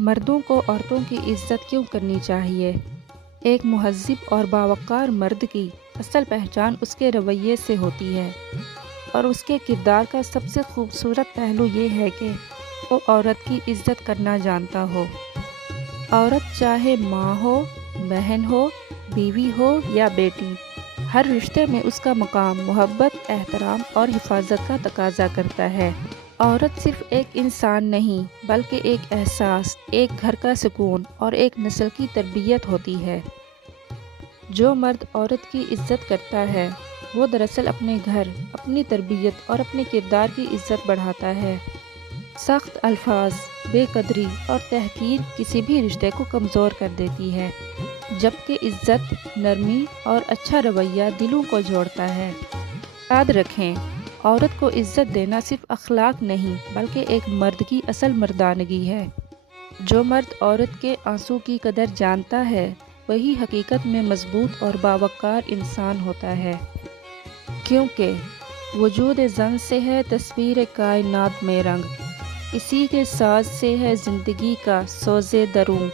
مردوں کو عورتوں کی عزت کیوں کرنی چاہیے؟ ایک مہذب اور باوقار مرد کی اصل پہچان اس کے رویے سے ہوتی ہے، اور اس کے کردار کا سب سے خوبصورت پہلو یہ ہے کہ وہ عورت کی عزت کرنا جانتا ہو۔ عورت چاہے ماں ہو، بہن ہو، بیوی ہو یا بیٹی، ہر رشتے میں اس کا مقام محبت، احترام اور حفاظت کا تقاضا کرتا ہے۔ عورت صرف ایک انسان نہیں بلکہ ایک احساس، ایک گھر کا سکون اور ایک نسل کی تربیت ہوتی ہے۔ جو مرد عورت کی عزت کرتا ہے وہ دراصل اپنے گھر، اپنی تربیت اور اپنے کردار کی عزت بڑھاتا ہے۔ سخت الفاظ، بے قدری اور تحقیر کسی بھی رشتے کو کمزور کر دیتی ہے، جبکہ عزت، نرمی اور اچھا رویہ دلوں کو جوڑتا ہے۔ یاد رکھیں، عورت کو عزت دینا صرف اخلاق نہیں بلکہ ایک مرد کی اصل مردانگی ہے۔ جو مرد عورت کے آنسو کی قدر جانتا ہے وہی حقیقت میں مضبوط اور باوقار انسان ہوتا ہے، کیونکہ وجود زن سے ہے تصویر کائنات میں رنگ، اسی کے ساز سے ہے زندگی کا سوز درون۔